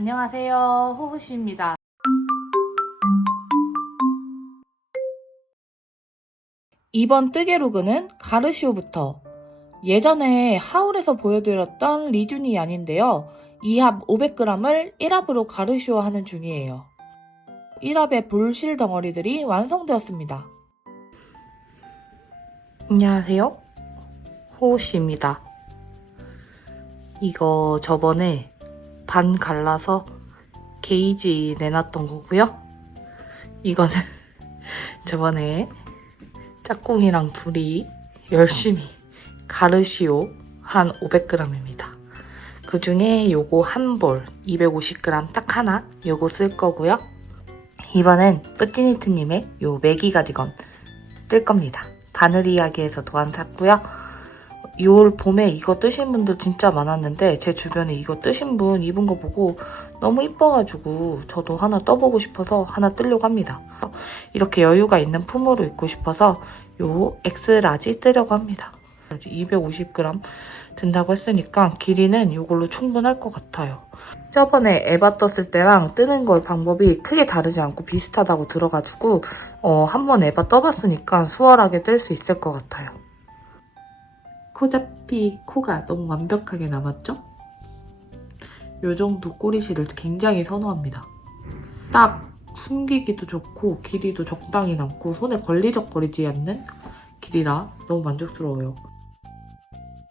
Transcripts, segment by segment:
안녕하세요, 호호씨입니다. 이번 뜨개로그는 가르시오부터 예전에 하울에서 보여드렸던 리주니 얀인데요. 2합 500g을 1합으로 가르시오 하는 중이에요. 1합의 볼실 덩어리들이 완성되었습니다. 안녕하세요, 호호씨입니다. 이거 저번에 반 갈라서 게이지 내놨던 거고요. 이거는 저번에 짝꿍이랑 둘이 열심히 가르시오 한 500g입니다. 그 중에 요거 한 볼 250g 딱 하나 요거 쓸 거고요. 이번엔 뿌찌니트님의 요 매기 가디건 뜰 겁니다. 바늘 이야기에서 도안 샀고요. 올 봄에 이거 뜨신 분들 진짜 많았는데 제 주변에 이거 뜨신 분 입은 거 보고 너무 이뻐가지고 저도 하나 떠보고 싶어서 하나 뜨려고 합니다. 이렇게 여유가 있는 품으로 입고 싶어서 요 엑스라지 뜨려고 합니다. 250g 든다고 했으니까 길이는 이걸로 충분할 것 같아요. 저번에 에바 떴을 때랑 뜨는 걸 방법이 크게 다르지 않고 비슷하다고 들어가지고 한번 에바 떠봤으니까 수월하게 뜰 수 있을 것 같아요. 코잡이 코가 너무 완벽하게 남았죠? 요 정도 꼬리실을 굉장히 선호합니다. 딱 숨기기도 좋고 길이도 적당히 남고 손에 걸리적거리지 않는 길이라 너무 만족스러워요.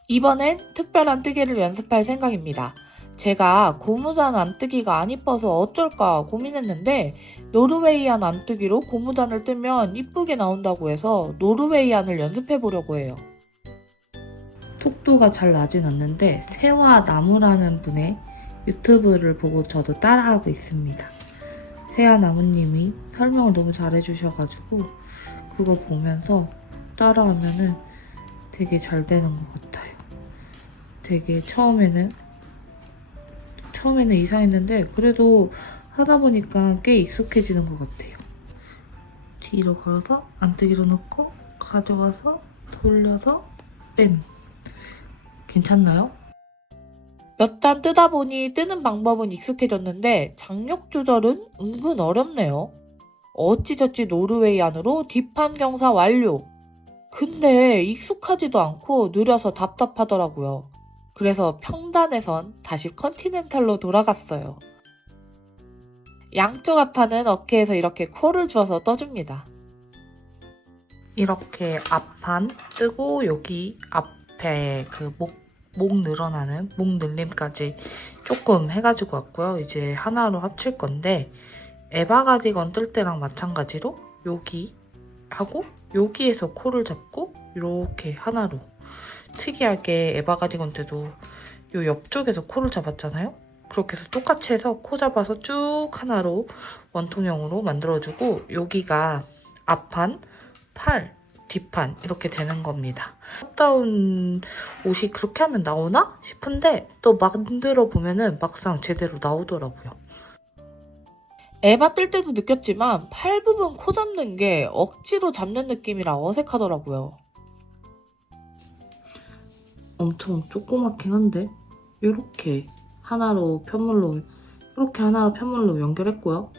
이번엔 특별한 뜨개를 연습할 생각입니다. 제가 고무단 안뜨기가 안 이뻐서 어쩔까 고민했는데 노르웨이안 안뜨기로 고무단을 뜨면 이쁘게 나온다고 해서 노르웨이안을 연습해보려고 해요. 속도가 잘 나진 않는데 새와 나무라는 분의 유튜브를 보고 저도 따라하고 있습니다. 새와 나무님이 설명을 너무 잘해주셔가지고 그거 보면서 따라하면은 되게 잘 되는 것 같아요. 되게 처음에는 이상했는데 그래도 하다 보니까 꽤 익숙해지는 것 같아요. 뒤로 걸어서 안뜨기로 넣고 가져와서 돌려서 뺨. 괜찮나요? 몇 단 뜨다 보니 뜨는 방법은 익숙해졌는데 장력 조절은 은근 어렵네요. 어찌저찌 노르웨이안으로 뒷판 경사 완료. 근데 익숙하지도 않고 느려서 답답하더라고요. 그래서 평단에선 다시 컨티넨탈로 돌아갔어요. 양쪽 앞판은 어깨에서 이렇게 코를 주어서 떠줍니다. 이렇게 앞판 뜨고 여기 앞에 그 목 늘어나는 목 늘림까지 조금 해가지고 왔고요. 이제 하나로 합칠 건데 에바 가디건 뜰 때랑 마찬가지로 여기 하고 여기에서 코를 잡고 이렇게 하나로 특이하게 에바 가디건 때도 요 옆쪽에서 코를 잡았잖아요. 그렇게 해서 똑같이 해서 코 잡아서 쭉 하나로 원통형으로 만들어주고 여기가 앞판, 팔, 뒷판 이렇게 되는 겁니다. 탑다운 옷이 그렇게 하면 나오나 싶은데 또 만들어 보면은 막상 제대로 나오더라고요. 에바 뜰 때도 느꼈지만 팔 부분 코 잡는 게 억지로 잡는 느낌이라 어색하더라고요. 엄청 조그맣긴 한데 이렇게 하나로 편물로 연결했고요.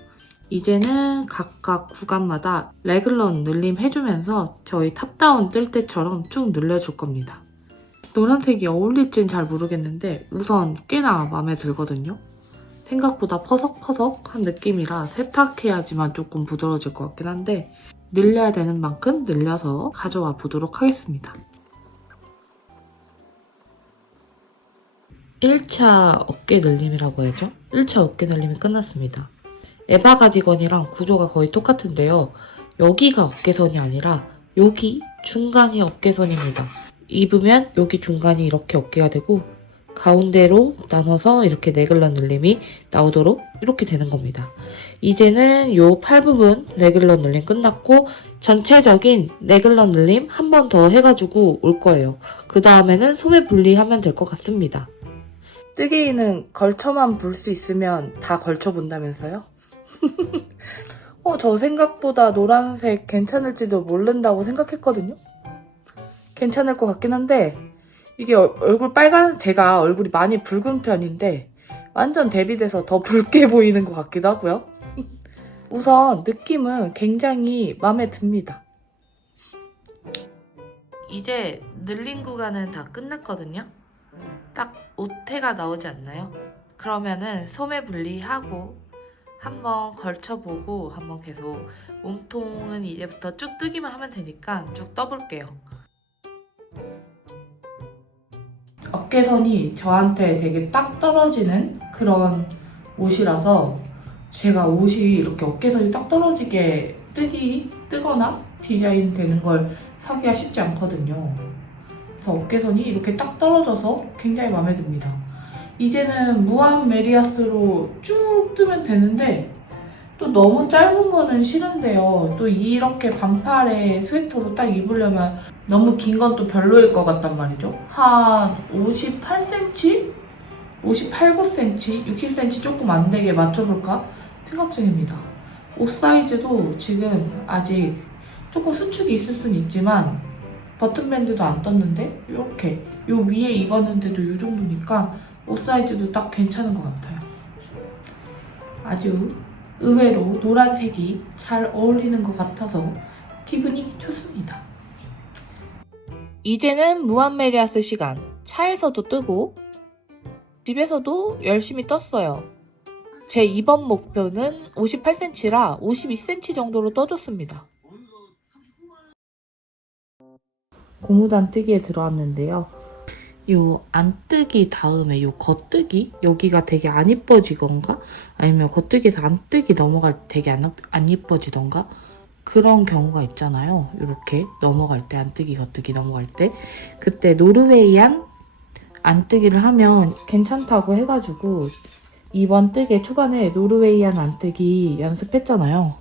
이제는 각각 구간마다 레글런 늘림 해주면서 저희 탑다운 뜰 때처럼 쭉 늘려줄 겁니다. 노란색이 어울릴진 잘 모르겠는데 우선 꽤나 마음에 들거든요. 생각보다 퍼석퍼석한 느낌이라 세탁해야지만 조금 부드러워질 것 같긴 한데 늘려야 되는 만큼 늘려서 가져와 보도록 하겠습니다. 1차 어깨 늘림이라고 해야죠? 1차 어깨 늘림이 끝났습니다. 에바 가디건이랑 구조가 거의 똑같은데요. 여기가 어깨선이 아니라 여기 중간이 어깨선입니다. 입으면 여기 중간이 이렇게 어깨가 되고 가운데로 나눠서 이렇게 레글런 늘림이 나오도록 이렇게 되는 겁니다. 이제는 요 팔 부분 레글런 늘림 끝났고 전체적인 레글런 늘림 한 번 더 해가지고 올 거예요. 그 다음에는 소매 분리하면 될 것 같습니다. 뜨개이는 걸쳐만 볼 수 있으면 다 걸쳐본다면서요? 저 생각보다 노란색 괜찮을지도 모른다고 생각했거든요? 괜찮을 것 같긴 한데 이게 얼굴 제가 얼굴이 많이 붉은 편인데 완전 대비돼서 더 붉게 보이는 것 같기도 하고요. 우선 느낌은 굉장히 마음에 듭니다. 이제 늘린 구간은 다 끝났거든요. 딱 5태가 나오지 않나요? 그러면은 소매 분리하고 한번 걸쳐보고 한번 계속 몸통은 이제부터 쭉 뜨기만 하면 되니까 쭉 떠볼게요. 어깨선이 저한테 되게 딱 떨어지는 그런 옷이라서 제가 옷이 이렇게 어깨선이 딱 떨어지게 뜨거나 디자인 되는 걸 사기가 쉽지 않거든요. 그래서 어깨선이 이렇게 딱 떨어져서 굉장히 마음에 듭니다. 이제는 무한 메리아스로 쭉 뜨면 되는데 또 너무 짧은 거는 싫은데요. 또 이렇게 반팔에 스웨터로 딱 입으려면 너무 긴 건 또 별로일 것 같단 말이죠. 한 58cm? 58, 9cm? 60cm 조금 안 되게 맞춰볼까 생각 중입니다. 옷 사이즈도 지금 아직 조금 수축이 있을 순 있지만 버튼밴드도 안 떴는데 이렇게 요 위에 입었는데도 이 정도니까 옷 사이즈도 딱 괜찮은 것 같아요. 아주 의외로 노란색이 잘 어울리는 것 같아서 기분이 좋습니다. 이제는 무한메리아스 시간. 차에서도 뜨고 집에서도 열심히 떴어요. 제 이번 목표는 58cm라 52cm 정도로 떠줬습니다. 고무단 뜨기에 들어왔는데요. 요 안뜨기 다음에 요 겉뜨기? 여기가 되게 안 이뻐지건가? 아니면 겉뜨기에서 안뜨기 넘어갈 때 되게 안 이뻐지던가? 그런 경우가 있잖아요. 이렇게 넘어갈 때 안뜨기, 겉뜨기 넘어갈 때. 그때 노르웨이안 안뜨기를 하면 괜찮다고 해가지고 이번 뜨개 초반에 노르웨이안 안뜨기 연습했잖아요.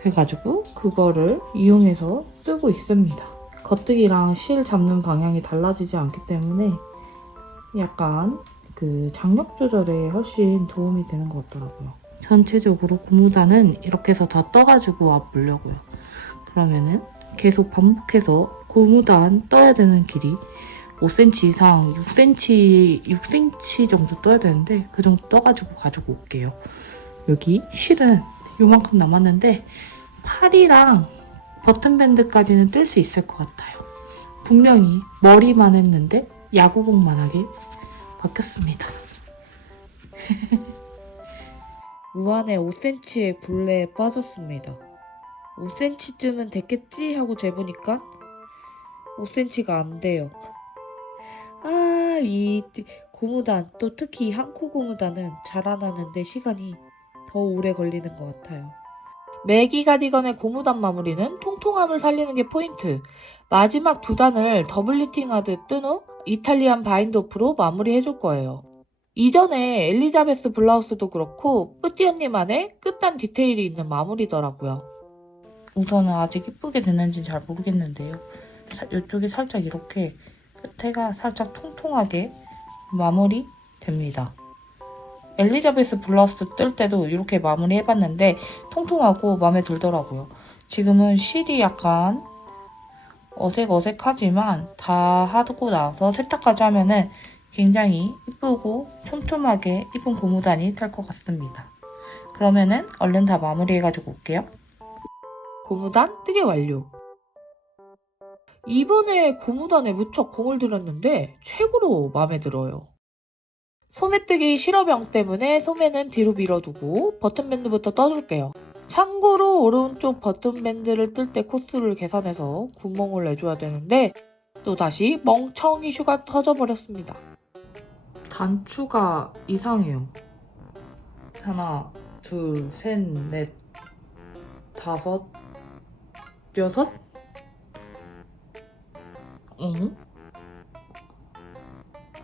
그래가지고 그거를 이용해서 뜨고 있습니다. 겉뜨기랑 실 잡는 방향이 달라지지 않기 때문에 약간 그 장력 조절에 훨씬 도움이 되는 것 같더라고요. 전체적으로 고무단은 이렇게 해서 다 떠가지고 와보려고요. 그러면은 계속 반복해서 고무단 떠야 되는 길이 5cm 이상, 6cm 정도 떠야 되는데 그 정도 떠가지고 가지고 올게요. 여기 실은 요만큼 남았는데 팔이랑 버튼밴드까지는 뜰 수 있을 것 같아요. 분명히 머리만 했는데 야구공만 하게 바뀌었습니다. 무한의 5cm의 굴레에 빠졌습니다. 5cm쯤은 됐겠지 하고 재보니까 5cm가 안 돼요. 이 고무단, 또 특히 한코 고무단은 자라나는데 시간이 더 오래 걸리는 것 같아요. 매기 가디건의 고무단 마무리는 통통함을 살리는 게 포인트. 마지막 두 단을 더블 리팅하듯 뜬 후 이탈리안 바인드오프로 마무리해줄 거예요. 이전에 엘리자베스 블라우스도 그렇고 뿌띠 언니만의 끝단 디테일이 있는 마무리더라고요. 우선은 아직 이쁘게 됐는지 잘 모르겠는데요. 이쪽이 살짝 이렇게 끝에가 살짝 통통하게 마무리 됩니다. 엘리자베스 블라우스 뜰 때도 이렇게 마무리 해봤는데 통통하고 마음에 들더라고요. 지금은 실이 약간 어색어색하지만 다 하고 나서 세탁까지 하면은 굉장히 이쁘고 촘촘하게 이쁜 고무단이 될 것 같습니다. 그러면은 얼른 다 마무리해가지고 올게요. 고무단 뜨개 완료. 이번에 고무단에 무척 공을 들였는데 최고로 마음에 들어요. 소매뜨기 실어병 때문에 소매는 뒤로 밀어두고 버튼밴드부터 떠줄게요. 참고로 오른쪽 버튼밴드를 뜰 때 코스를 계산해서 구멍을 내줘야 되는데 또다시 멍청이 슈가 터져버렸습니다. 단추가 이상해요. 하나, 둘, 셋, 넷, 다섯, 여섯?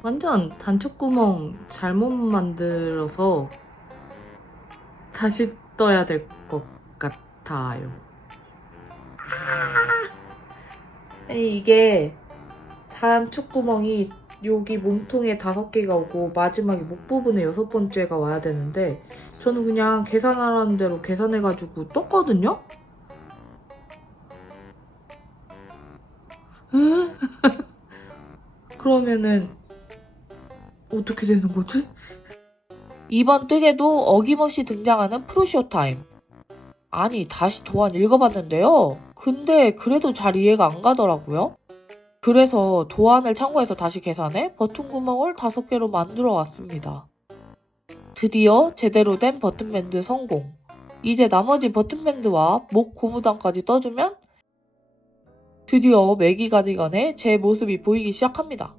완전 단추구멍 잘못 만들어서 다시 떠야 될 것 같아요. 이게 단추구멍이 여기 몸통에 5개가 오고 마지막에 목 부분에 6번째가 와야 되는데 저는 그냥 계산하라는 대로 계산해가지고 떴거든요? 그러면은 어떻게 되는 거지? 이번 뜨개도 어김없이 등장하는 프루시오 타임. 아니, 다시 도안 읽어봤는데요. 근데 그래도 잘 이해가 안 가더라고요. 그래서 도안을 참고해서 다시 계산해 버튼 구멍을 5개로 만들어 왔습니다. 드디어 제대로 된 버튼밴드 성공. 이제 나머지 버튼밴드와 목 고무단까지 떠주면 드디어 매기 가디건의 제 모습이 보이기 시작합니다.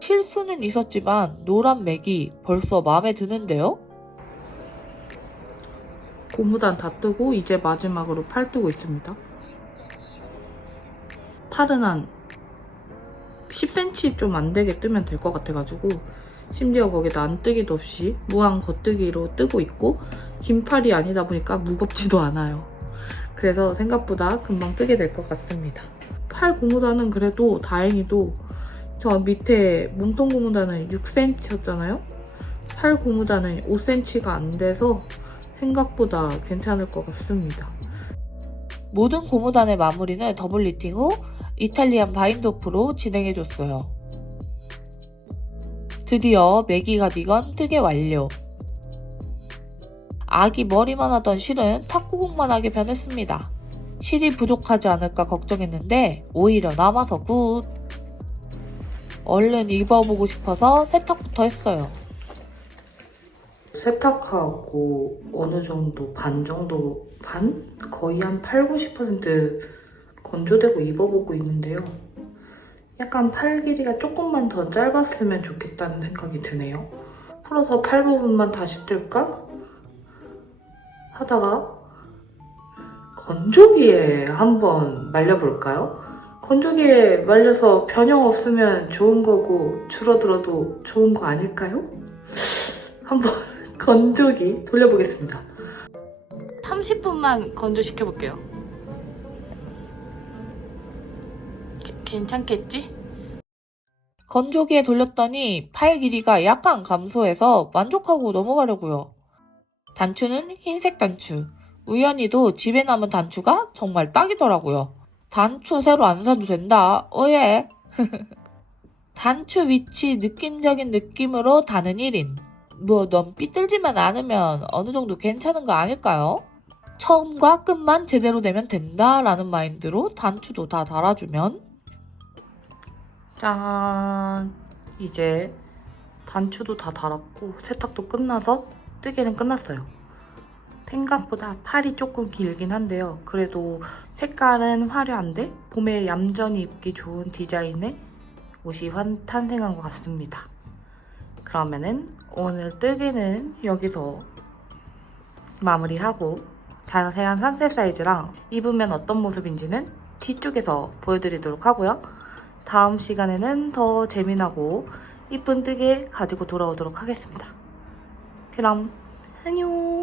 실수는 있었지만 노란 맥이 벌써 마음에 드는데요? 고무단 다 뜨고 이제 마지막으로 팔 뜨고 있습니다. 팔은 한 10cm 좀 안 되게 뜨면 될 것 같아가지고 심지어 거기다 안 뜨기도 없이 무한 겉뜨기로 뜨고 있고 긴 팔이 아니다 보니까 무겁지도 않아요. 그래서 생각보다 금방 뜨게 될 것 같습니다. 팔 고무단은 그래도 다행히도 저 밑에 몸통 고무단은 6cm였잖아요. 팔 고무단은 5cm가 안 돼서 생각보다 괜찮을 것 같습니다. 모든 고무단의 마무리는 더블 리팅 후 이탈리안 바인드오프로 진행해줬어요. 드디어 매기 가디건 뜨개 완료. 아기 머리만 하던 실은 탁구공만 하게 변했습니다. 실이 부족하지 않을까 걱정했는데 오히려 남아서 굿. 얼른 입어보고 싶어서 세탁부터 했어요. 세탁하고 어느 정도 반 정도 거의 한 8, 90% 건조되고 입어보고 있는데요. 약간 팔 길이가 조금만 더 짧았으면 좋겠다는 생각이 드네요. 풀어서 팔 부분만 다시 뜰까? 하다가 건조기에 한번 말려볼까요? 건조기에 말려서 변형 없으면 좋은 거고 줄어들어도 좋은 거 아닐까요? 한번 건조기 돌려보겠습니다. 30분만 건조시켜볼게요. 괜찮겠지? 건조기에 돌렸더니 팔 길이가 약간 감소해서 만족하고 넘어가려고요. 단추는 흰색 단추. 우연히도 집에 남은 단추가 정말 딱이더라고요. 단추 새로 안 사도 된다. 어예. 단추 위치 느낌적인 느낌으로 다는 1인. 뭐 넌 삐뚤지만 않으면 어느 정도 괜찮은 거 아닐까요? 처음과 끝만 제대로 되면 된다 라는 마인드로 단추도 다 달아주면 짠! 이제 단추도 다 달았고 세탁도 끝나서 뜨개는 끝났어요. 생각보다 팔이 조금 길긴 한데요. 그래도 색깔은 화려한데 봄에 얌전히 입기 좋은 디자인의 옷이 탄생한 것 같습니다. 그러면은 오늘 뜨개는 여기서 마무리하고 자세한 상세 사이즈랑 입으면 어떤 모습인지는 뒤쪽에서 보여드리도록 하고요. 다음 시간에는 더 재미나고 이쁜 뜨개 가지고 돌아오도록 하겠습니다. 그럼 안녕.